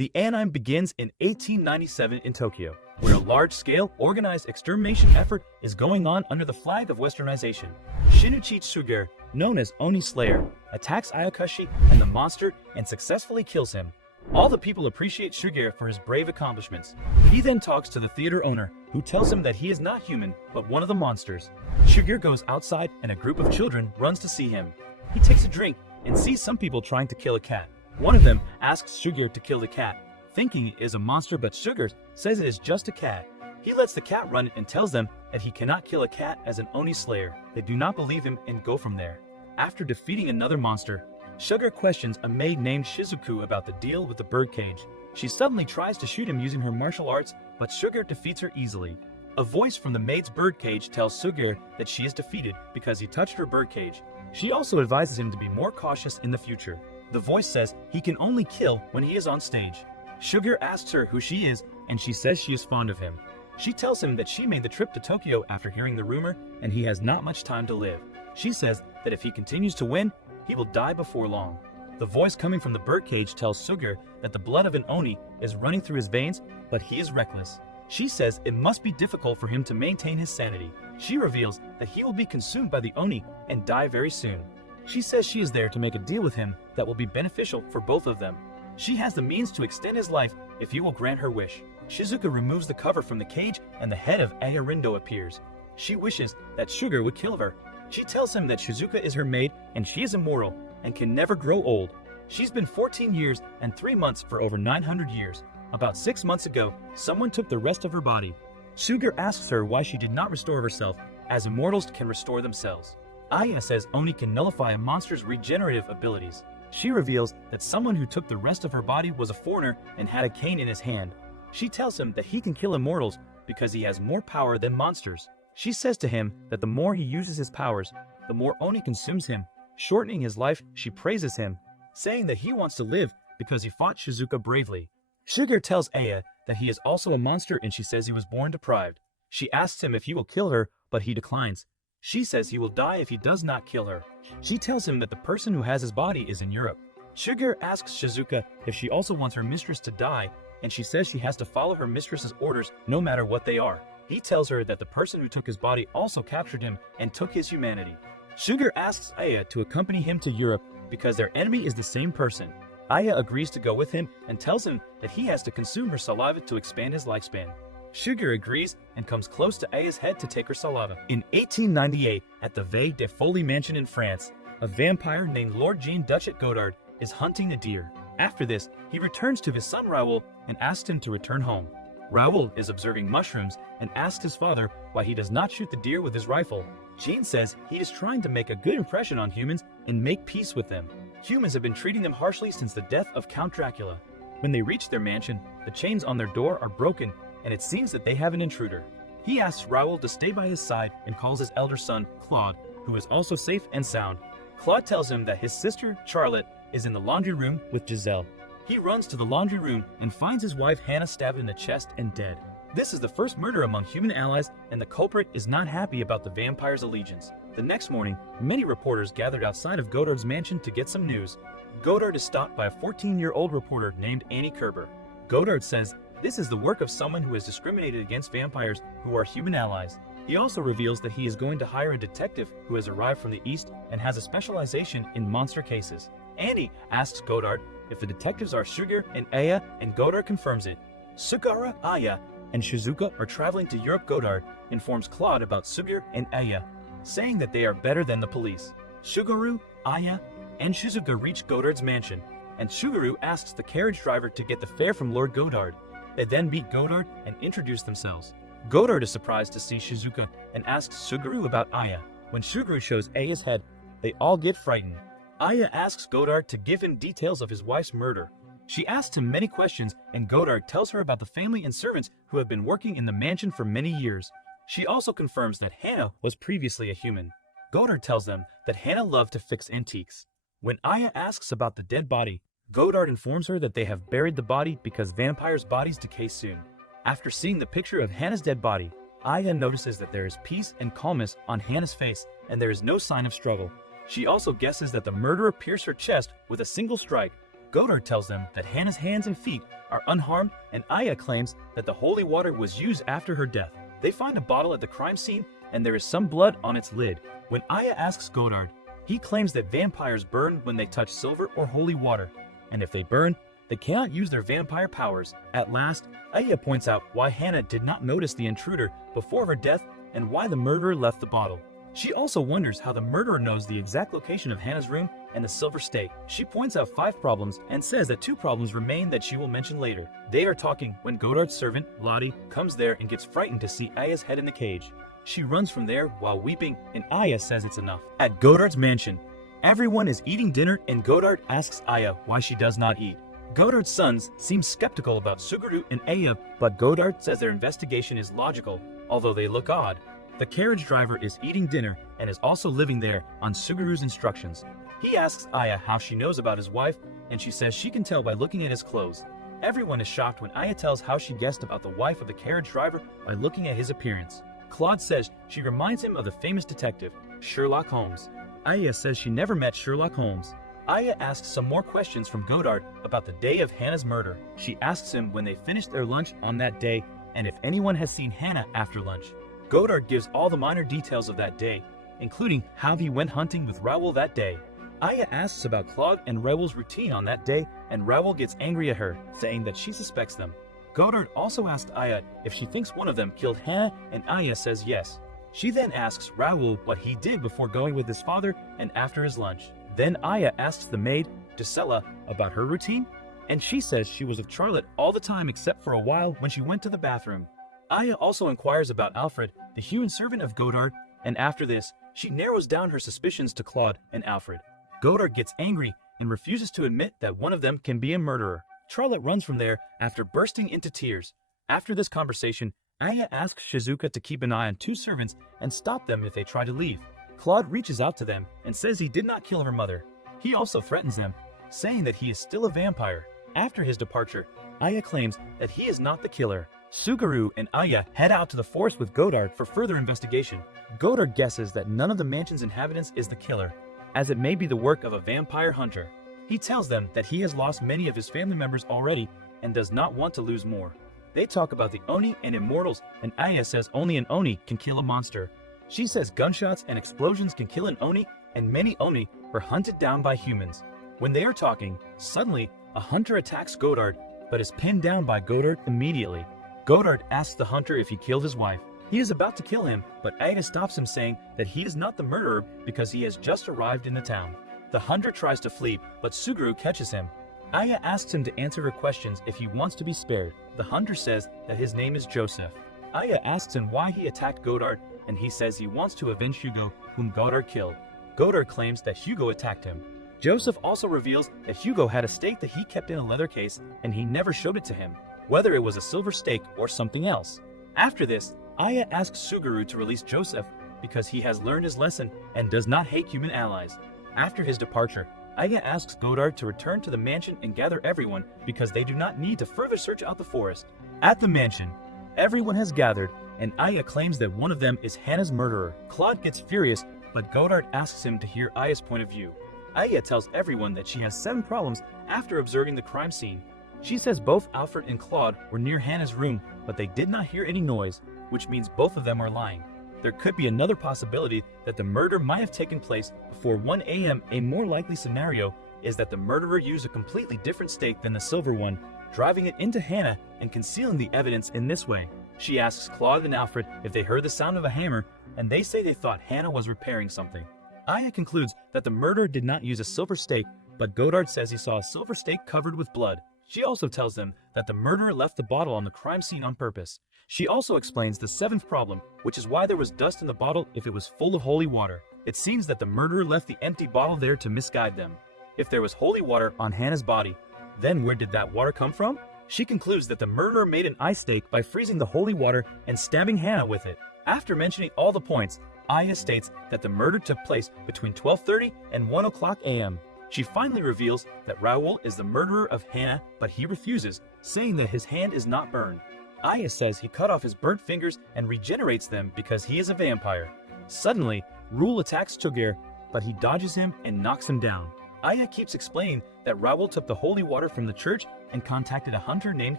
The anime begins in 1897 in Tokyo, where a large-scale, organized extermination effort is going on under the flag of westernization. Shinichi Tsuger, known as Oni Slayer, attacks Ayakashi and the monster and successfully kills him. All the people appreciate Suger for his brave accomplishments. He then talks to the theater owner, who tells him that he is not human, but one of the monsters. Suger goes outside and a group of children runs to see him. He takes a drink and sees some people trying to kill a cat. One of them asks Suger to kill the cat, thinking it is a monster, but Suger says it is just a cat. He lets the cat run and tells them that he cannot kill a cat as an Oni Slayer. They do not believe him and go from there. After defeating another monster, Sugar questions a maid named Shizuku about the deal with the birdcage. She suddenly tries to shoot him using her martial arts, but Sugar defeats her easily. A voice from the maid's birdcage tells Sugar that she is defeated because he touched her birdcage. She also advises him to be more cautious in the future. The voice says he can only kill when he is on stage. Sugar asks her who she is, and she says she is fond of him. She tells him that she made the trip to Tokyo after hearing the rumor, and he has not much time to live. She says that if he continues to win, he will die before long. The voice coming from the birdcage tells Sugar that the blood of an Oni is running through his veins, but he is reckless. She says it must be difficult for him to maintain his sanity. She reveals that he will be consumed by the Oni and die very soon. She says she is there to make a deal with him that will be beneficial for both of them. She has the means to extend his life if he will grant her wish. Shizuka removes the cover from the cage and the head of Ayarindo appears. She wishes that Sugar would kill her. She tells him that Shizuka is her maid and she is immortal and can never grow old. She's been 14 years and 3 months for over 900 years. About 6 months ago, someone took the rest of her body. Sugar asks her why she did not restore herself, as immortals can restore themselves. Aya says Oni can nullify a monster's regenerative abilities. She reveals that someone who took the rest of her body was a foreigner and had a cane in his hand. She tells him that he can kill immortals because he has more power than monsters. She says to him that the more he uses his powers, the more Oni consumes him. Shortening his life, she praises him, saying that he wants to live because he fought Shizuka bravely. Sugar tells Aya that he is also a monster and she says he was born deprived. She asks him if he will kill her, but he declines. She says he will die if he does not kill her. She tells him that the person who has his body is in Europe. Sugar asks Shizuka if she also wants her mistress to die, and she says she has to follow her mistress's orders no matter what they are. He tells her that the person who took his body also captured him and took his humanity. Sugar asks Aya to accompany him to Europe because their enemy is the same person. Aya agrees to go with him and tells him that he has to consume her saliva to expand his lifespan. Sugar agrees and comes close to Aya's head to take her saliva. In 1898, at the Vallée de Folie mansion in France, a vampire named Lord Jean Duchet Godard is hunting a deer. After this, he returns to his son Raoul and asks him to return home. Raoul is observing mushrooms and asks his father why he does not shoot the deer with his rifle. Jean says he is trying to make a good impression on humans and make peace with them. Humans have been treating them harshly since the death of Count Dracula. When they reach their mansion, the chains on their door are broken and it seems that they have an intruder. He asks Raoul to stay by his side and calls his elder son, Claude, who is also safe and sound. Claude tells him that his sister, Charlotte, is in the laundry room with Giselle. He runs to the laundry room and finds his wife Hannah stabbed in the chest and dead. This is the first murder among human allies, and the culprit is not happy about the vampire's allegiance. The next morning, many reporters gathered outside of Godard's mansion to get some news. Godard is stopped by a 14-year-old reporter named Annie Kerber. Godard says this is the work of someone who has discriminated against vampires who are human allies. He also reveals that he is going to hire a detective who has arrived from the east and has a specialization in monster cases. Annie asks Godard if the detectives are Sugar and Aya, and Godard confirms it. Sugara, Aya, and Shizuka are traveling to Europe. Godard informs Claude about Sugar and Aya, saying that they are better than the police. Sugaru, Aya, and Shizuka reach Godard's mansion, and Sugaru asks the carriage driver to get the fare from Lord Godard. They then meet Godard and introduce themselves. Godard is surprised to see Shizuka and asks Sugaru about Aya. When Sugaru shows Aya's head, they all get frightened. Aya asks Godard to give him details of his wife's murder. She asks him many questions, and Godard tells her about the family and servants who have been working in the mansion for many years. She also confirms that Hannah was previously a human. Godard tells them that Hannah loved to fix antiques. When Aya asks about the dead body, Godard informs her that they have buried the body because vampires' bodies decay soon. After seeing the picture of Hannah's dead body, Aya notices that there is peace and calmness on Hannah's face and there is no sign of struggle. She also guesses that the murderer pierced her chest with a single strike. Godard tells them that Hannah's hands and feet are unharmed, and Aya claims that the holy water was used after her death. They find a bottle at the crime scene, and there is some blood on its lid. When Aya asks Godard, he claims that vampires burn when they touch silver or holy water, and if they burn, they cannot use their vampire powers. At last, Aya points out why Hannah did not notice the intruder before her death and why the murderer left the bottle. She also wonders how the murderer knows the exact location of Hannah's room and the silver stake. She points out 5 problems and says that 2 problems remain that she will mention later. They are talking when Godard's servant, Lottie, comes there and gets frightened to see Aya's head in the cage. She runs from there while weeping, and Aya says it's enough. At Godard's mansion, everyone is eating dinner, and Godard asks Aya why she does not eat. Godard's sons seem skeptical about Suguru and Aya, but Godard says their investigation is logical, although they look odd. The carriage driver is eating dinner and is also living there on Suguru's instructions. He asks Aya how she knows about his wife, and she says she can tell by looking at his clothes. Everyone is shocked when Aya tells how she guessed about the wife of the carriage driver by looking at his appearance. Claude says she reminds him of the famous detective, Sherlock Holmes. Aya says she never met Sherlock Holmes. Aya asks some more questions from Godard about the day of Hannah's murder. She asks him when they finished their lunch on that day and if anyone has seen Hannah after lunch. Godard gives all the minor details of that day, including how he went hunting with Raoul that day. Aya asks about Claude and Raoul's routine on that day, and Raoul gets angry at her, saying that she suspects them. Godard also asks Aya if she thinks one of them killed Hannah, and Aya says yes. She then asks Raoul what he did before going with his father and after his lunch. Then Aya asks the maid, Gisela, about her routine, and she says she was with Charlotte all the time except for a while when she went to the bathroom. Aya also inquires about Alfred, the human servant of Godard, and after this, she narrows down her suspicions to Claude and Alfred. Godard gets angry and refuses to admit that one of them can be a murderer. Charlotte runs from there after bursting into tears. After this conversation, Aya asks Shizuka to keep an eye on 2 servants and stop them if they try to leave. Claude reaches out to them and says he did not kill her mother. He also threatens them, saying that he is still a vampire. After his departure, Aya claims that he is not the killer. Suguru and Aya head out to the forest with Godard for further investigation. Godard guesses that none of the mansion's inhabitants is the killer, as it may be the work of a vampire hunter. He tells them that he has lost many of his family members already and does not want to lose more. They talk about the Oni and Immortals, and Aya says only an Oni can kill a monster. She says gunshots and explosions can kill an Oni, and many Oni were hunted down by humans. When they are talking, suddenly a hunter attacks Godard, but is pinned down by Godard immediately. Godard asks the hunter if he killed his wife. He is about to kill him, but Aya stops him, saying that he is not the murderer because he has just arrived in the town. The hunter tries to flee, but Suguru catches him. Aya asks him to answer her questions if he wants to be spared. The hunter says that his name is Joseph. Aya asks him why he attacked Godard, and he says he wants to avenge Hugo, whom Godard killed. Godard claims that Hugo attacked him. Joseph also reveals that Hugo had a stake that he kept in a leather case, and he never showed it to him, whether it was a silver stake or something else. After this, Aya asks Suguru to release Joseph because he has learned his lesson and does not hate human allies. After his departure, Aya asks Godard to return to the mansion and gather everyone because they do not need to further search out the forest. At the mansion, everyone has gathered, and Aya claims that one of them is Hannah's murderer. Claude gets furious, but Godard asks him to hear Aya's point of view. Aya tells everyone that she has 7 problems after observing the crime scene. She says both Alfred and Claude were near Hannah's room, but they did not hear any noise, which means both of them are lying. There could be another possibility that the murder might have taken place before 1 a.m. A more likely scenario is that the murderer used a completely different stake than the silver one, driving it into Hannah and concealing the evidence in this way. She asks Claude and Alfred if they heard the sound of a hammer, and they say they thought Hannah was repairing something. Aya concludes that the murderer did not use a silver stake, but Godard says he saw a silver stake covered with blood. She also tells them that the murderer left the bottle on the crime scene on purpose. She also explains the 7th problem, which is why there was dust in the bottle if it was full of holy water. It seems that the murderer left the empty bottle there to misguide them. If there was holy water on Hannah's body, then where did that water come from? She concludes that the murderer made an ice stake by freezing the holy water and stabbing Hannah with it. After mentioning all the points, Aya states that the murder took place between 12:30 and 1 o'clock a.m. She finally reveals that Raoul is the murderer of Hannah, but he refuses, saying that his hand is not burned. Aya says he cut off his burnt fingers and regenerates them because he is a vampire. Suddenly, Raoul attacks Chogir, but he dodges him and knocks him down. Aya keeps explaining that Raoul took the holy water from the church and contacted a hunter named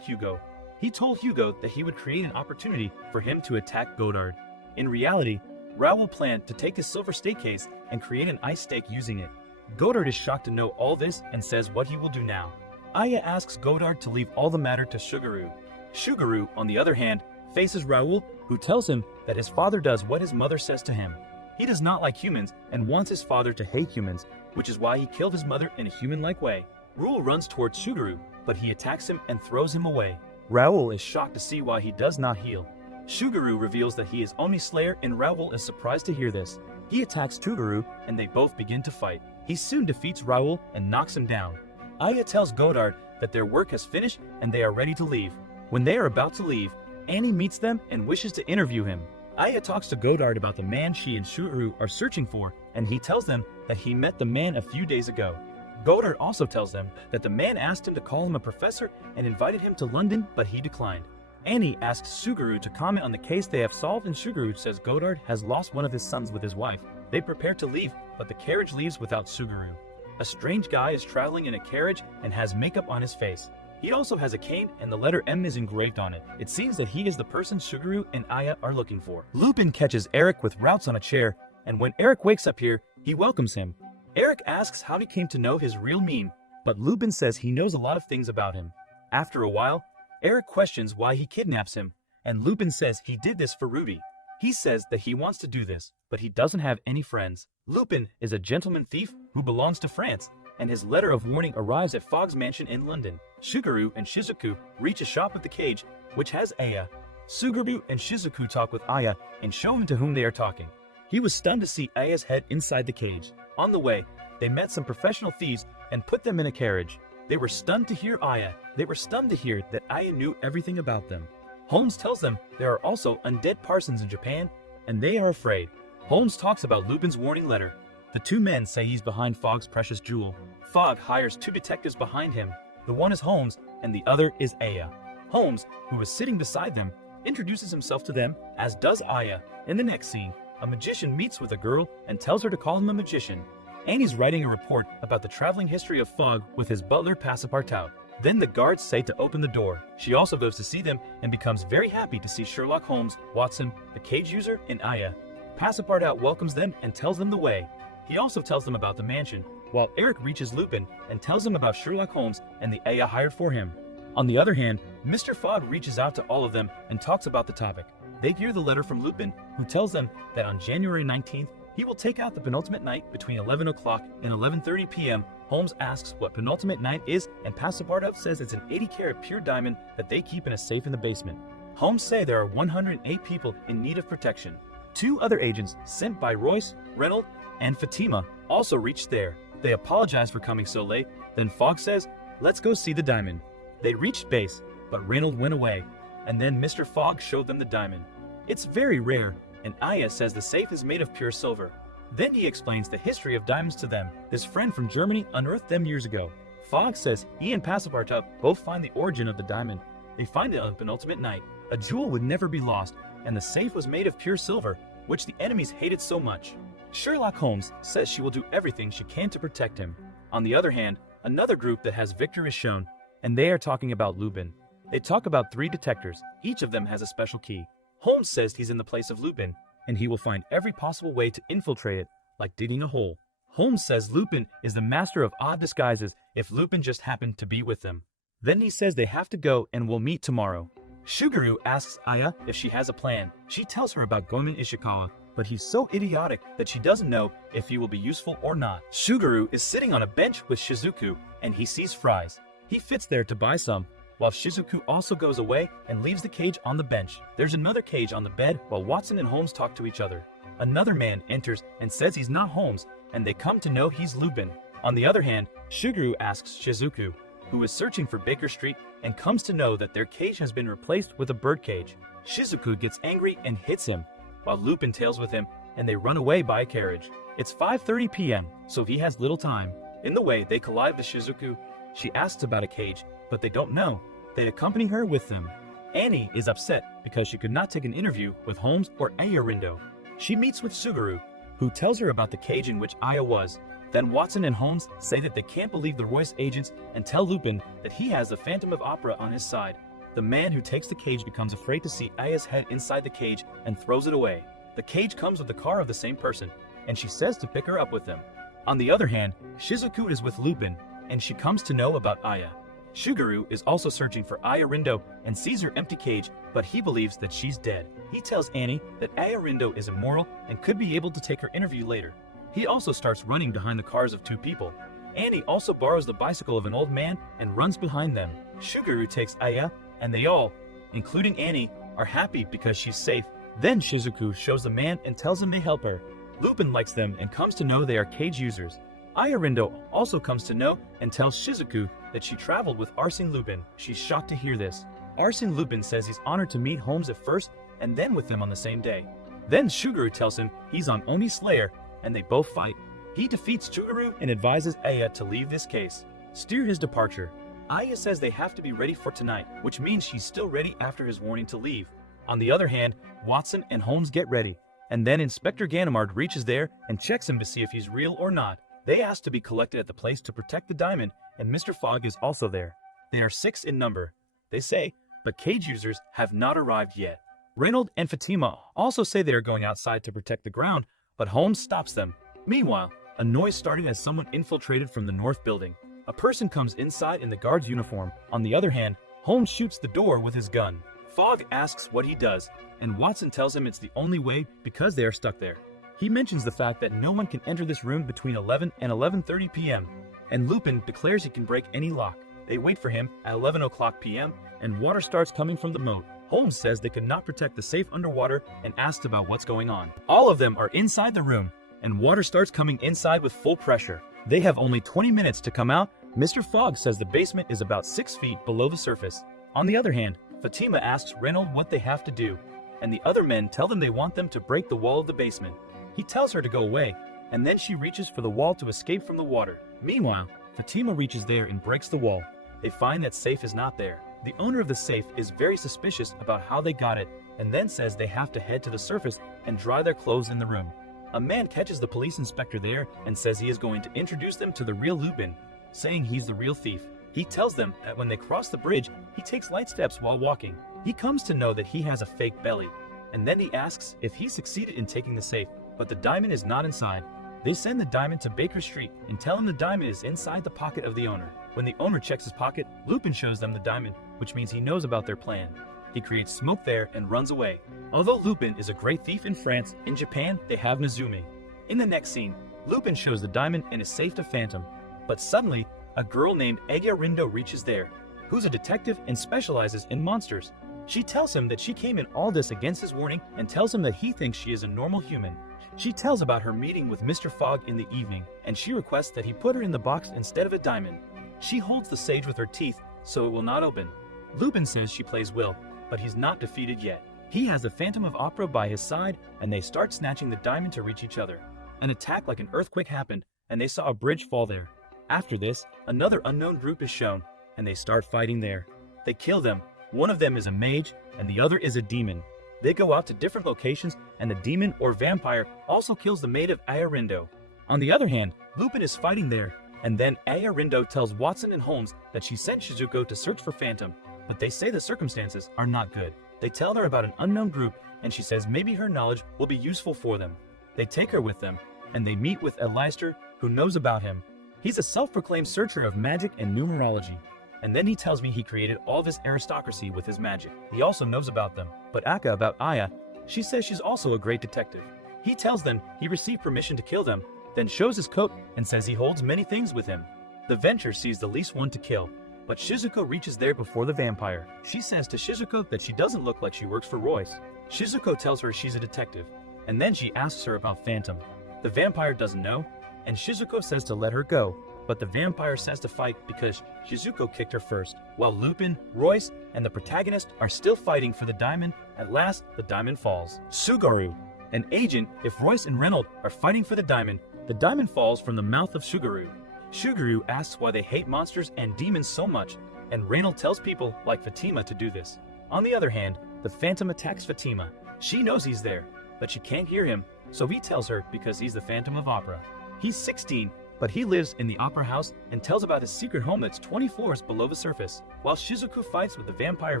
Hugo. He told Hugo that he would create an opportunity for him to attack Godard. In reality, Raoul planned to take his silver stake case and create an ice stake using it. Godard is shocked to know all this and says what he will do now. Aya asks Godard to leave all the matter to Sugaru. Sugaru, on the other hand, faces Raoul, who tells him that his father does what his mother says to him. He does not like humans and wants his father to hate humans, which is why he killed his mother in a human-like way. Raoul runs towards Sugaru, but he attacks him and throws him away. Raoul is shocked to see why he does not heal. Sugaru reveals that he is Oni Slayer, and Raoul is surprised to hear this. He attacks Sugaru and they both begin to fight. He soon defeats Raoul and knocks him down. Aya tells Godard that their work has finished and they are ready to leave. When they are about to leave, Annie meets them and wishes to interview him. Aya talks to Godard about the man she and Sugaru are searching for, and he tells them that he met the man a few days ago. Godard also tells them that the man asked him to call him a professor and invited him to London, but he declined. Annie asks Sugaru to comment on the case they have solved, and Sugaru says Godard has lost one of his sons with his wife. They prepare to leave, but the carriage leaves without Sugaru. A strange guy is traveling in a carriage and has makeup on his face. He also has a cane and the letter M is engraved on it. It seems that he is the person Sugaru and Aya are looking for. Lupin catches Eric with Routes on a chair, and when Eric wakes up here, he welcomes him. Eric asks how he came to know his real name, but Lupin says he knows a lot of things about him. After a while, Eric questions why he kidnaps him, and Lupin says he did this for Ruby. He says that he wants to do this, but he doesn't have any friends. Lupin is a gentleman thief who belongs to France, and his letter of warning arrives at Fogg's mansion in London. Sugaru and Shizuku reach a shop at the cage, which has Aya. Sugaru and Shizuku talk with Aya and show him to whom they are talking. He was stunned to see Aya's head inside the cage. On the way, they met some professional thieves and put them in a carriage. They were stunned to hear Aya. They were stunned to hear that Aya knew everything about them. Holmes tells them there are also undead parsons in Japan, and they are afraid. Holmes talks about Lupin's warning letter. The two men say he's behind Fogg's precious jewel. Fogg hires two detectives behind him. The one is Holmes, and the other is Aya. Holmes, who is sitting beside them, introduces himself to them, as does Aya. In the next scene, a magician meets with a girl and tells her to call him a magician. Annie's writing a report about the traveling history of Fogg with his butler Passepartout. Then the guards say to open the door. She also goes to see them and becomes very happy to see Sherlock Holmes, Watson, the cage user, and Aya. Passepartout welcomes them and tells them the way. He also tells them about the mansion, while Eric reaches Lupin and tells him about Sherlock Holmes and the Aya hired for him. On the other hand, Mr. Fogg reaches out to all of them and talks about the topic. They hear the letter from Lupin, who tells them that on January 19th, he will take out the penultimate night between 11 o'clock and 11:30 p.m. Holmes asks what penultimate night is, and Passepartout says it's an 80-carat pure diamond that they keep in a safe in the basement. Holmes say there are 108 people in need of protection. Two other agents sent by Royce, Reynolds, and Fatima also reached there. They apologize for coming so late. Then Fogg says, "Let's go see the diamond." They reached base, but Reynolds went away, and then Mr. Fogg showed them the diamond. It's very rare, and Aya says the safe is made of pure silver. Then he explains the history of diamonds to them. His friend from Germany unearthed them years ago. Fogg says he and Passepartout both find the origin of the diamond. They find it on penultimate night. A jewel would never be lost, and the safe was made of pure silver, which the enemies hated so much. Sherlock Holmes says she will do everything she can to protect him. On the other hand, another group that has Victor is shown, and they are talking about Lupin. They talk about 3 detectives. Each of them has a special key. Holmes says he's in the place of Lupin, and he will find every possible way to infiltrate it, like digging a hole. Holmes says Lupin is the master of odd disguises if Lupin just happened to be with them. Then he says they have to go and will meet tomorrow. Sugaru asks Aya if she has a plan. She tells her about Goemon Ishikawa, but he's so idiotic that she doesn't know if he will be useful or not. Sugaru is sitting on a bench with Shizuku, and he sees fries. He fits there to buy some, while Shizuku also goes away and leaves the cage on the bench. There's another cage on the bed while Watson and Holmes talk to each other. Another man enters and says he's not Holmes, and they come to know he's Lupin. On the other hand, Sugaru asks Shizuku, who is searching for Baker Street, and comes to know that their cage has been replaced with a bird cage. Shizuku gets angry and hits him, while Lupin tails with him, and they run away by a carriage. It's 5:30 p.m., so he has little time. In the way, they collide with Shizuku. She asks about a cage, but they don't know. They accompany her with them. Annie is upset because she could not take an interview with Holmes or Ayarindo. She meets with Sugaru, who tells her about the cage in which Aya was. Then Watson and Holmes say that they can't believe the Royce agents and tell Lupin that he has the Phantom of Opera on his side. The man who takes the cage becomes afraid to see Aya's head inside the cage and throws it away. The cage comes with the car of the same person, and she says to pick her up with them. On the other hand, Shizuku is with Lupin, and she comes to know about Aya. Suguru is also searching for Aya Rindo and sees her empty cage, but he believes that she's dead. He tells Annie that Aya Rindo is immortal and could be able to take her interview later. He also starts running behind the cars of two people. Annie also borrows the bicycle of an old man and runs behind them. Suguru takes Aya, and they all, including Annie, are happy because she's safe. Then Shizuku shows the man and tells him they help her. Lupin likes them and comes to know they are cage users. Aya Rindo also comes to know and tells Shizuku that she traveled with Arsène Lupin. She's shocked to hear this. Arsène Lupin says he's honored to meet Holmes at first and then with them on the same day. Then Suguru tells him he's on Oni's Slayer, and they both fight. He defeats Suguru and advises Aya to leave this case. Steer his departure. Aya says they have to be ready for tonight, which means she's still ready after his warning to leave. On the other hand, Watson and Holmes get ready, and then Inspector Ganimard reaches there and checks him to see if he's real or not. They ask to be collected at the place to protect the diamond, and Mr. Fogg is also there. They are 6 in number, they say, but cage users have not arrived yet. Reynold and Fatima also say they are going outside to protect the ground, but Holmes stops them. Meanwhile, a noise started as someone infiltrated from the north building. A person comes inside in the guard's uniform. On the other hand, Holmes shoots the door with his gun. Fogg asks what he does, and Watson tells him it's the only way because they are stuck there. He mentions the fact that no one can enter this room between 11 and 11:30 p.m., and Lupin declares he can break any lock. They wait for him at 11 o'clock p.m., and water starts coming from the moat. Holmes says they could not protect the safe underwater and asks about what's going on. All of them are inside the room, and water starts coming inside with full pressure. They have only 20 minutes to come out. Mr. Fogg says the basement is about 6 feet below the surface. On the other hand, Fatima asks Reynold what they have to do, and the other men tell them they want them to break the wall of the basement. He tells her to go away, and then she reaches for the wall to escape from the water. Meanwhile, Fatima reaches there and breaks the wall. They find that safe is not there. The owner of the safe is very suspicious about how they got it, and then says they have to head to the surface and dry their clothes in the room. A man catches the police inspector there and says he is going to introduce them to the real Lupin, saying he's the real thief. He tells them that when they cross the bridge, he takes light steps while walking. He comes to know that he has a fake belly, and then he asks if he succeeded in taking the safe, but the diamond is not inside. They send the diamond to Baker Street and tell him the diamond is inside the pocket of the owner. When the owner checks his pocket, Lupin shows them the diamond, which means he knows about their plan. He creates smoke there and runs away. Although Lupin is a great thief in France, in Japan they have Nezumi. In the next scene, Lupin shows the diamond and is safe to Phantom. But suddenly, a girl named Aya Rindo reaches there, who's a detective and specializes in monsters. She tells him that she came in all this against his warning and tells him that he thinks she is a normal human. She tells about her meeting with Mr. Fogg in the evening, and she requests that he put her in the box instead of a diamond. She holds the sage with her teeth, so it will not open. Lupin says she plays Will, but he's not defeated yet. He has the Phantom of Opera by his side, and they start snatching the diamond to reach each other. An attack like an earthquake happened, and they saw a bridge fall there. After this, another unknown group is shown, and they start fighting there. They kill them. One of them is a mage, and the other is a demon. They go out to different locations, and the demon or vampire also kills the maid of Aya Rindo. On the other hand, Lupin is fighting there, and then Aya Rindo tells Watson and Holmes that she sent Shizuko to search for Phantom, but they say the circumstances are not good. They tell her about an unknown group, and she says maybe her knowledge will be useful for them. They take her with them, and they meet with Elister, who knows about him. He's a self-proclaimed searcher of magic and numerology. And then he tells me he created all of his aristocracy with his magic. He also knows about them. But Aka about Aya, she says she's also a great detective. He tells them he received permission to kill them, then shows his coat and says he holds many things with him. The Venture sees the least one to kill, but Shizuko reaches there before the vampire. She says to Shizuko that she doesn't look like she works for Royce. Shizuko tells her she's a detective, and then she asks her about Phantom. The vampire doesn't know, and Shizuko says to let her go, but the vampire says to fight because Shizuko kicked her first. While Lupin, Royce, and the protagonist are still fighting for the diamond, at last the diamond falls. Suguru, an agent, if Royce and Reynold are fighting for the diamond falls from the mouth of Suguru. Suguru asks why they hate monsters and demons so much, and Reynold tells people like Fatima to do this. On the other hand, the Phantom attacks Fatima. She knows he's there, but she can't hear him, so he tells her because he's the Phantom of Opera. He's 16, but he lives in the opera house and tells about his secret home that's 20 floors below the surface. While Shizuku fights with the vampire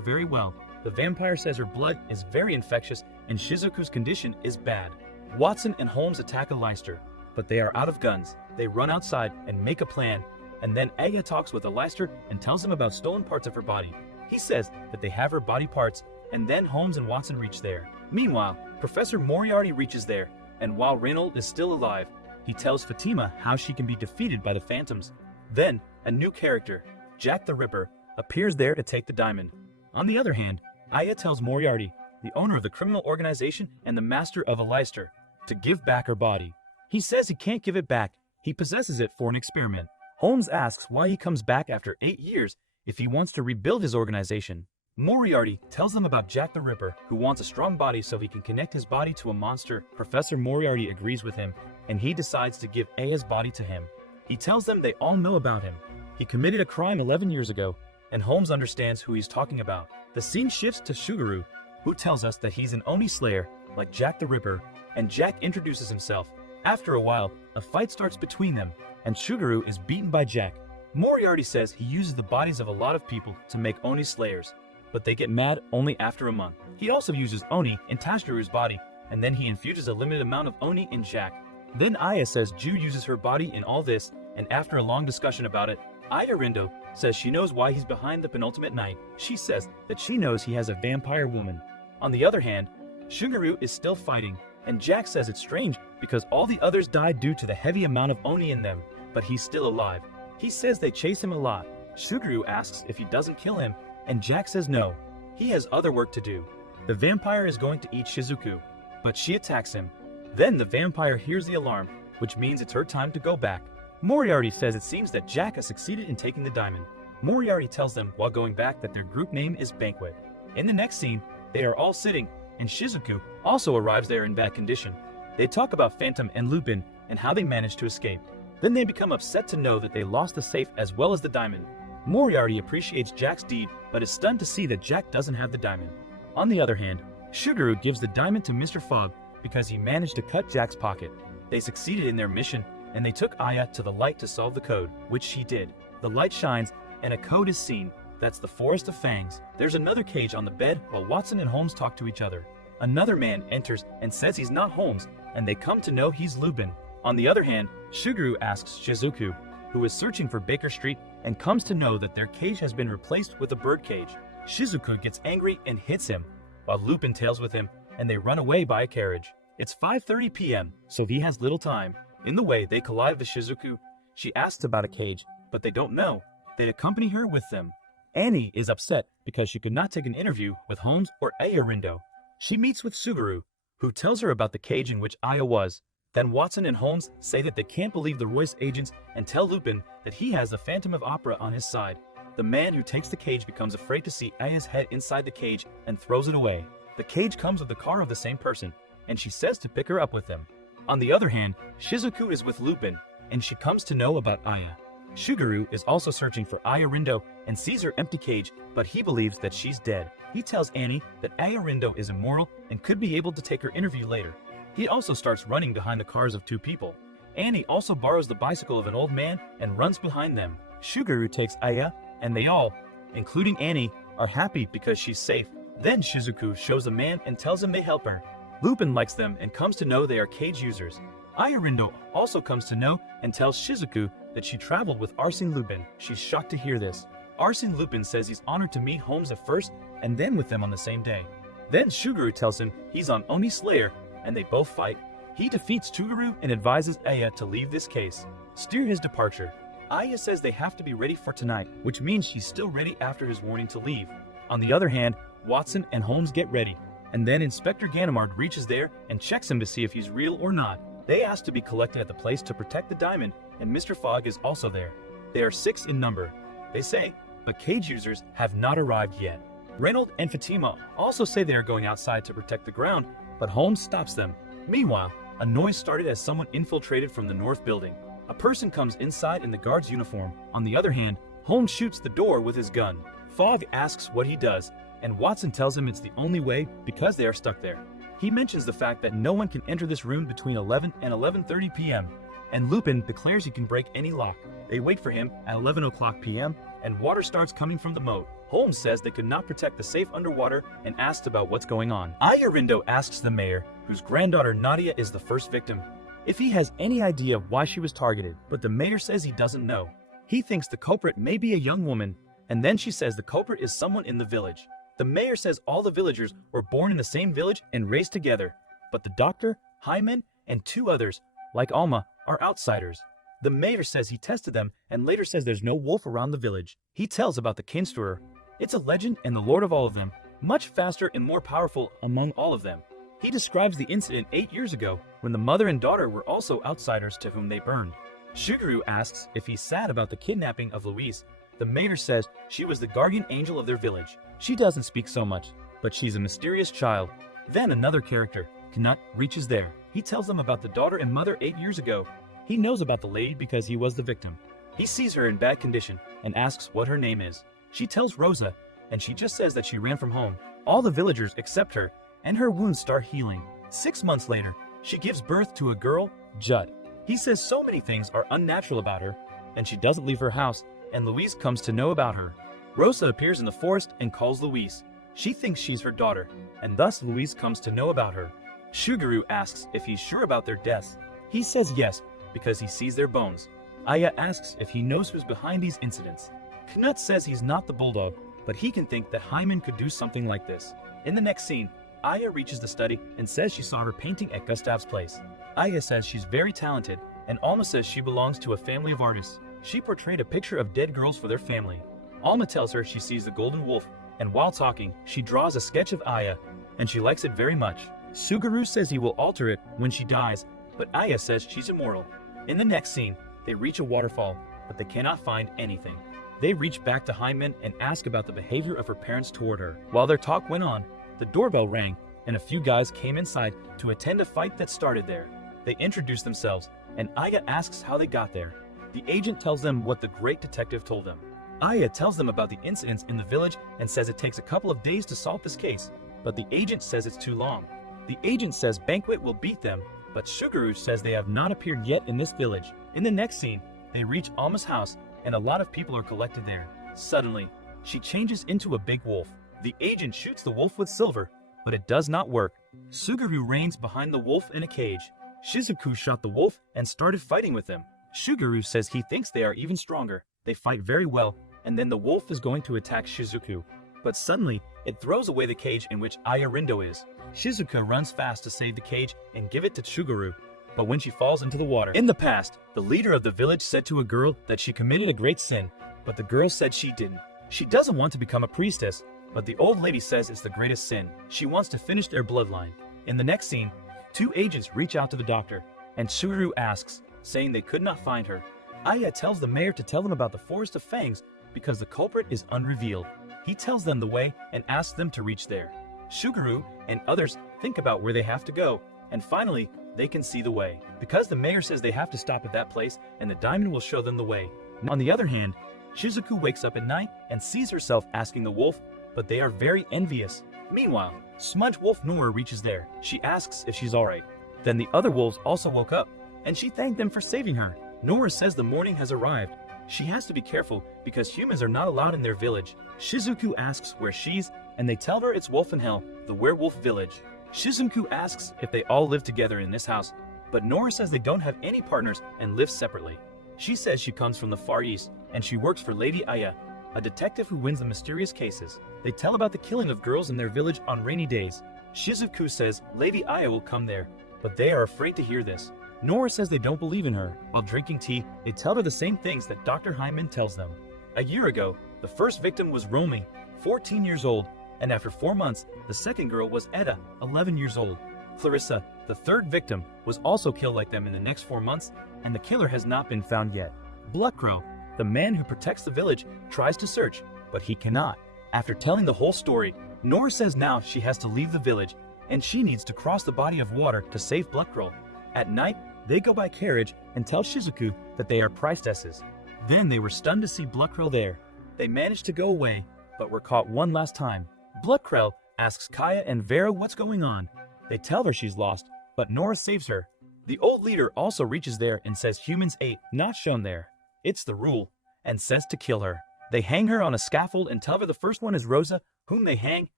very well, the vampire says her blood is very infectious and Shizuku's condition is bad. Watson and Holmes attack a Leicester, but they are out of guns. They run outside and make a plan, and then Aya talks with the Leicester and tells him about stolen parts of her body. He says that they have her body parts, and then Holmes and Watson reach there. Meanwhile, Professor Moriarty reaches there, and while Reynold is still alive, he tells Fatima how she can be defeated by the phantoms. Then, a new character, Jack the Ripper, appears there to take the diamond. On the other hand, Aya tells Moriarty, the owner of the criminal organization and the master of a Leicester, to give back her body. He says he can't give it back, he possesses it for an experiment. Holmes asks why he comes back after 8 years if he wants to rebuild his organization. Moriarty tells them about Jack the Ripper, who wants a strong body so he can connect his body to a monster. Professor Moriarty agrees with him, and he decides to give Aya's body to him. He tells them they all know about him. He committed a crime 11 years ago, and Holmes understands who he's talking about. The scene shifts to Suguru, who tells us that he's an Oni Slayer, like Jack the Ripper, and Jack introduces himself. After a while, a fight starts between them, and Suguru is beaten by Jack. Moriarty says he uses the bodies of a lot of people to make Oni Slayers, but they get mad only after a month. He also uses Oni in Tashiru's body, and then he infuses a limited amount of Oni in Jack. Then Aya says Ju uses her body in all this, and after a long discussion about it, Aya Rindo says she knows why he's behind the penultimate night. She says that she knows he has a vampire woman. On the other hand, Suguru is still fighting, and Jack says it's strange because all the others died due to the heavy amount of Oni in them, but he's still alive. He says they chase him a lot. Suguru asks if he doesn't kill him, and Jack says no. He has other work to do. The vampire is going to eat Shizuku, but she attacks him. Then the vampire hears the alarm, which means it's her time to go back. Moriarty says it seems that Jack has succeeded in taking the diamond. Moriarty tells them while going back that their group name is Banquet. In the next scene, they are all sitting, and Shizuku also arrives there in bad condition. They talk about Phantom and Lupin and how they managed to escape. Then they become upset to know that they lost the safe as well as the diamond. Moriarty appreciates Jack's deed, but is stunned to see that Jack doesn't have the diamond. On the other hand, Suguru gives the diamond to Mr. Fogg because he managed to cut Jack's pocket. They succeeded in their mission, and they took Aya to the light to solve the code, which she did. The light shines, and a code is seen. That's the Forest of Fangs. There's another cage on the bed while Watson and Holmes talk to each other. Another man enters and says he's not Holmes, and they come to know he's Lupin. On the other hand, Suguru asks Shizuku, who is searching for Baker Street, and comes to know that their cage has been replaced with a bird cage. Shizuku gets angry and hits him, while Lupin tails with him, and they run away by a carriage. It's 5:30 p.m., so he has little time. In the way, they collide with Shizuku. She asks about a cage, but they don't know. They accompany her with them. Annie is upset because she could not take an interview with Holmes or Aya Rindo. She meets with Suguru, who tells her about the cage in which Aya was. Then Watson and Holmes say that they can't believe the Royce agents and tell Lupin that he has the Phantom of Opera on his side. The man who takes the cage becomes afraid to see Aya's head inside the cage and throws it away. The cage comes with the car of the same person, and she says to pick her up with them. On the other hand, Shizuku is with Lupin, and she comes to know about Aya. Suguru is also searching for Aya Rindo and sees her empty cage, but he believes that she's dead. He tells Annie that Aya Rindo is immortal and could be able to take her interview later. He also starts running behind the cars of two people. Annie also borrows the bicycle of an old man and runs behind them. Suguru takes Aya, and they all, including Annie, are happy because she's safe. Then Shizuku shows the man and tells him they help her. Lupin likes them and comes to know they are cage users. Aya Rindo also comes to know and tells Shizuku that she traveled with Arsène Lupin. She's shocked to hear this. Arsène Lupin says he's honored to meet Holmes at first and then with them on the same day. Then Suguru tells him he's on Oni Slayer, and they both fight. He defeats Suguru and advises Aya to leave this case. Steer his departure. Aya says they have to be ready for tonight, which means she's still ready after his warning to leave. On the other hand, Watson and Holmes get ready, and then Inspector Ganimard reaches there and checks him to see if he's real or not. They ask to be collected at the place to protect the diamond, and Mr. Fogg is also there. They are 6 in number, they say, but cage users have not arrived yet. Reynold and Fatima also say they are going outside to protect the ground, but Holmes stops them. Meanwhile, a noise started as someone infiltrated from the north building. A person comes inside in the guard's uniform. On the other hand, Holmes shoots the door with his gun. Fogg asks what he does, and Watson tells him it's the only way because they are stuck there. He mentions the fact that no one can enter this room between 11 and 11:30 p.m. and Lupin declares he can break any lock. They wait for him at 11 o'clock p.m., and water starts coming from the moat. Holmes says they could not protect the safe underwater and asks about what's going on. Ayarindo asks the mayor, whose granddaughter Nadia is the first victim, if he has any idea why she was targeted, but the mayor says he doesn't know. He thinks the culprit may be a young woman, and then she says the culprit is someone in the village. The mayor says all the villagers were born in the same village and raised together, but the doctor, Hyman, and 2 others, like Alma, are outsiders. The mayor says he tested them and later says there's no wolf around the village. He tells about the Kinsterer. It's a legend and the lord of all of them, much faster and more powerful among all of them. He describes the incident 8 years ago when the mother and daughter were also outsiders to whom they burned. Suguru asks if he's sad about the kidnapping of Louise. The mayor says she was the guardian angel of their village. She doesn't speak so much, but she's a mysterious child. Then another character, Knut, reaches there. He tells them about the daughter and mother 8 years ago. He knows about the lady because he was the victim. He sees her in bad condition and asks what her name is. She tells Rosa, and she just says that she ran from home. All the villagers accept her, and her wounds start healing. 6 months later, she gives birth to a girl, Judd. He says so many things are unnatural about her, and she doesn't leave her house, and Louise comes to know about her. Rosa appears in the forest and calls Louise. She thinks she's her daughter, and thus Louise comes to know about her. Suguru asks if he's sure about their deaths. He says yes, because he sees their bones. Aya asks if he knows who's behind these incidents. Knut says he's not the bulldog, but he can think that Hyman could do something like this. In the next scene, Aya reaches the study and says she saw her painting at Gustav's place. Aya says she's very talented, and Alma says she belongs to a family of artists. She portrayed a picture of dead girls for their family. Alma tells her she sees the golden wolf, and while talking, she draws a sketch of Aya, and she likes it very much. Suguru says he will alter it when she dies, but Aya says she's immortal. In the next scene, they reach a waterfall, but they cannot find anything. They reach back to Hyman and ask about the behavior of her parents toward her. While their talk went on, the doorbell rang, and a few guys came inside to attend a fight that started there. They introduce themselves, and Aya asks how they got there. The agent tells them what the great detective told them. Aya tells them about the incidents in the village and says it takes a couple of days to solve this case, but the agent says it's too long. The agent says Banquet will beat them, but Suguru says they have not appeared yet in this village. In the next scene, they reach Alma's house, and a lot of people are collected there. Suddenly, she changes into a big wolf. The agent shoots the wolf with silver, but it does not work. Suguru reigns behind the wolf in a cage. Shizuku shot the wolf and started fighting with them. Suguru says he thinks they are even stronger. They fight very well, and then the wolf is going to attack Shizuku. But suddenly, it throws away the cage in which Ayarindo is. Shizuka runs fast to save the cage and give it to Suguru, but when she falls into the water. In the past, the leader of the village said to a girl that she committed a great sin, but the girl said she didn't. She doesn't want to become a priestess, but the old lady says it's the greatest sin. She wants to finish their bloodline. In the next scene, 2 agents reach out to the doctor, and Suguru asks, saying they could not find her. Aya tells the mayor to tell them about the Forest of Fangs because the culprit is unrevealed. He tells them the way and asks them to reach there. Suguru and others think about where they have to go, and finally, they can see the way. Because the mayor says they have to stop at that place and the diamond will show them the way. On the other hand, Shizuku wakes up at night and sees herself asking the wolf, but they are very envious. Meanwhile, Smudge Wolf Nora reaches there. She asks if she's alright. Then the other wolves also woke up, and she thanked them for saving her. Nora says the morning has arrived. She has to be careful because humans are not allowed in their village. Shizuku asks where she's, and they tell her it's Wolfenhell, the werewolf village. Shizuku asks if they all live together in this house, but Nora says they don't have any partners and live separately. She says she comes from the Far East, and she works for Lady Aya, a detective who wins the mysterious cases. They tell about the killing of girls in their village on rainy days. Shizuku says Lady Aya will come there, but they are afraid to hear this. Nora says they don't believe in her. While drinking tea, they tell her the same things that Dr. Hyman tells them. A year ago, the first victim was Romy, 14 years old, and after 4 months, the second girl was Etta, 11 years old. Clarissa, the third victim, was also killed like them in the next 4 months, and the killer has not been found yet. Bloodcrow, the man who protects the village, tries to search, but he cannot. After telling the whole story, Nora says now she has to leave the village, and she needs to cross the body of water to save Bloodcrow. At night, they go by carriage and tell Shizuku that they are priestesses. Then they were stunned to see Bloodcrow there. They managed to go away, but were caught one last time. Bloodcrow asks Kaya and Vera what's going on. They tell her she's lost, but Nora saves her. The old leader also reaches there and says humans ate, not shown there. It's the rule, and says to kill her. They hang her on a scaffold and tell her the first one is Rosa, whom they hang.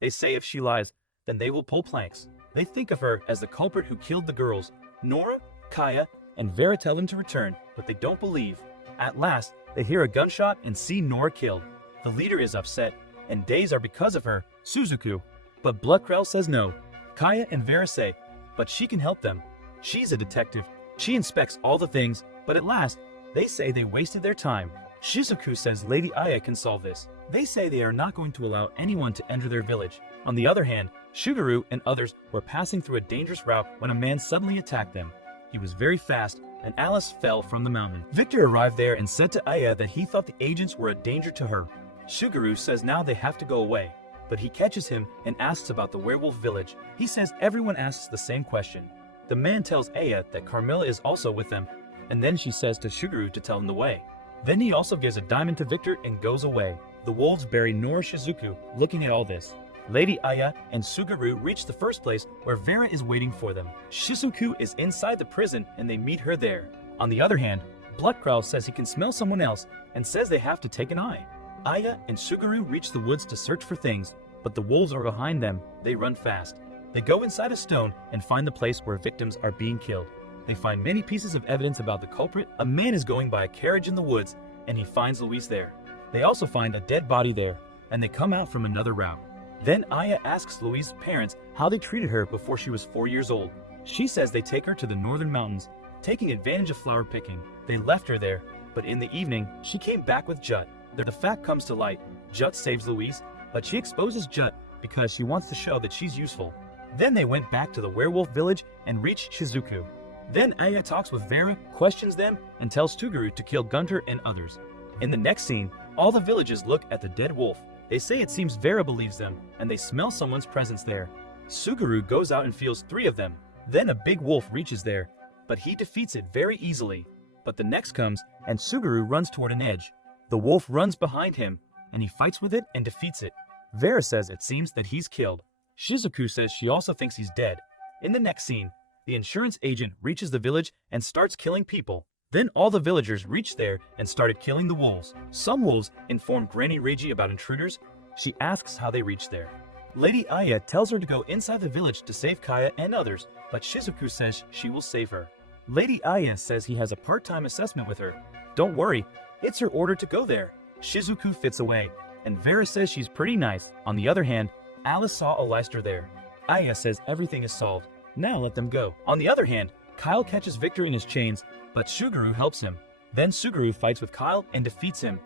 They say if she lies, then they will pull planks. They think of her as the culprit who killed the girls. Nora, Kaya, and Vera tell them to return, but they don't believe. At last, they hear a gunshot and see Nora killed. The leader is upset, and days are because of her, Suzuku. But Bloodcrell says no. Kaya and Vera say, but she can help them. She's a detective. She inspects all the things, but at last, they say they wasted their time. Shizuku says Lady Aya can solve this. They say they are not going to allow anyone to enter their village. On the other hand, Suguru and others were passing through a dangerous route when a man suddenly attacked them. He was very fast, and Alice fell from the mountain. Victor arrived there and said to Aya that he thought the agents were a danger to her. Suguru says now they have to go away, but he catches him and asks about the werewolf village. He says everyone asks the same question. The man tells Aya that Carmilla is also with them, and then she says to Suguru to tell him the way. Then he also gives a diamond to Victor and goes away. The wolves bury Nora Shizuku. Looking at all this, Lady Aya and Suguru reach the first place where Vera is waiting for them. Shizuku is inside the prison and they meet her there. On the other hand, Bloodcrow says he can smell someone else and says they have to take an eye. Aya and Suguru reach the woods to search for things, but the wolves are behind them. They run fast. They go inside a stone and find the place where victims are being killed. They find many pieces of evidence about the culprit. A man is going by a carriage in the woods and he finds Louise there. They also find a dead body there, and they come out from another route. Then Aya asks Louise's parents how they treated her before she was 4 years old. She says they take her to the northern mountains, taking advantage of flower picking. They left her there, but in the evening, she came back with Jut. The fact comes to light. Jut saves Louise, but she exposes Jut because she wants to show that she's useful. Then they went back to the werewolf village and reached Shizuku. Then Aya talks with Vera, questions them, and tells Suguru to kill Gunter and others. In the next scene, all the villagers look at the dead wolf. They say it seems Vera believes them, and they smell someone's presence there. Suguru goes out and feels 3 of them. Then a big wolf reaches there, but he defeats it very easily. But the next comes, and Suguru runs toward an edge. The wolf runs behind him, and he fights with it and defeats it. Vera says it seems that he's killed. Shizuku says she also thinks he's dead. In the next scene, the insurance agent reaches the village and starts killing people. Then all the villagers reached there and started killing the wolves. Some wolves inform Granny Reiji about intruders. She asks how they reached there. Lady Aya tells her to go inside the village to save Kaya and others, but Shizuku says she will save her. Lady Aya says he has a part-time assessment with her. Don't worry, it's her order to go there. Shizuku fits away, and Vera says she's pretty nice. On the other hand, Alice saw a Leicester there. Aya says everything is solved. Now let them go. On the other hand, Kyle catches Victor in his chains, but Suguru helps him. Then Suguru fights with Kyle and defeats him.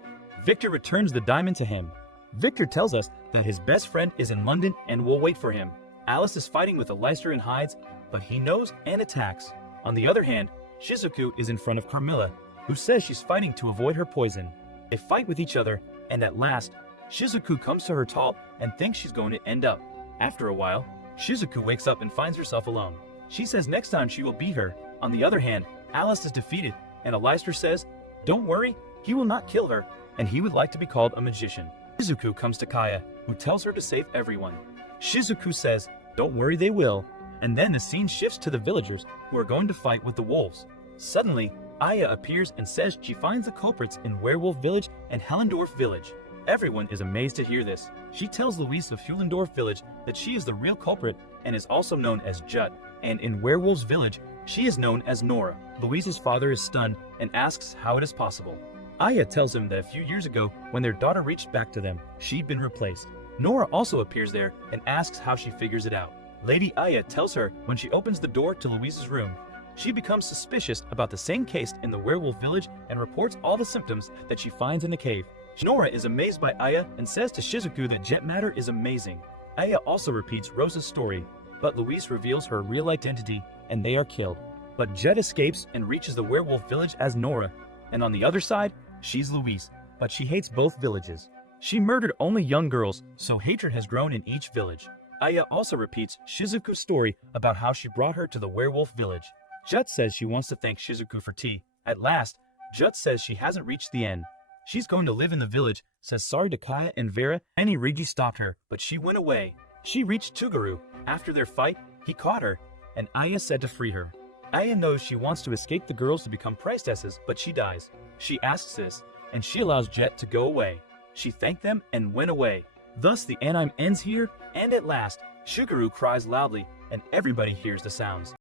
Victor returns the diamond to him. Victor tells us that his best friend is in London and will wait for him. Alice is fighting with a Leicester and hides, but he knows and attacks. On the other hand, Shizuku is in front of Carmilla, who says she's fighting to avoid her poison. They fight with each other, and at last, Shizuku comes to her tall and thinks she's going to end up. After a while, Shizuku wakes up and finds herself alone. She says next time she will beat her. On the other hand, Alice is defeated, and Leicester says, don't worry, he will not kill her, and he would like to be called a magician. Shizuku comes to Kaya, who tells her to save everyone. Shizuku says, don't worry, they will, and then the scene shifts to the villagers who are going to fight with the wolves. Suddenly, Aya appears and says she finds the culprits in Werewolf Village and Hellendorf Village. Everyone is amazed to hear this. She tells Louise of Hellendorf Village that she is the real culprit and is also known as Jut, and in Werewolf's Village, she is known as Nora. Louise's father is stunned and asks how it is possible. Aya tells him that a few years ago, when their daughter reached back to them, she'd been replaced. Nora also appears there and asks how she figures it out. Lady Aya tells her when she opens the door to Louise's room. She becomes suspicious about the same case in the Werewolf Village and reports all the symptoms that she finds in the cave. Nora is amazed by Aya and says to Shizuku that jet matter is amazing. Aya also repeats Rosa's story, but Louise reveals her real identity and they are killed. But Jet escapes and reaches the werewolf village as Nora, and on the other side, she's Louise, but she hates both villages. She murdered only young girls, so hatred has grown in each village. Aya also repeats Shizuku's story about how she brought her to the werewolf village. Jut says she wants to thank Shizuku for tea. At last, Jut says she hasn't reached the end. She's going to live in the village, says sorry to Kaya and Vera. Granny Reiji stopped her, but she went away. She reached Tuguru. After their fight, he caught her, and Aya said to free her. Aya knows she wants to escape the girls to become priestesses, but she dies. She asks this, and she allows Jet to go away. She thanked them and went away. Thus the anime ends here, and at last, Suguru cries loudly, and everybody hears the sounds.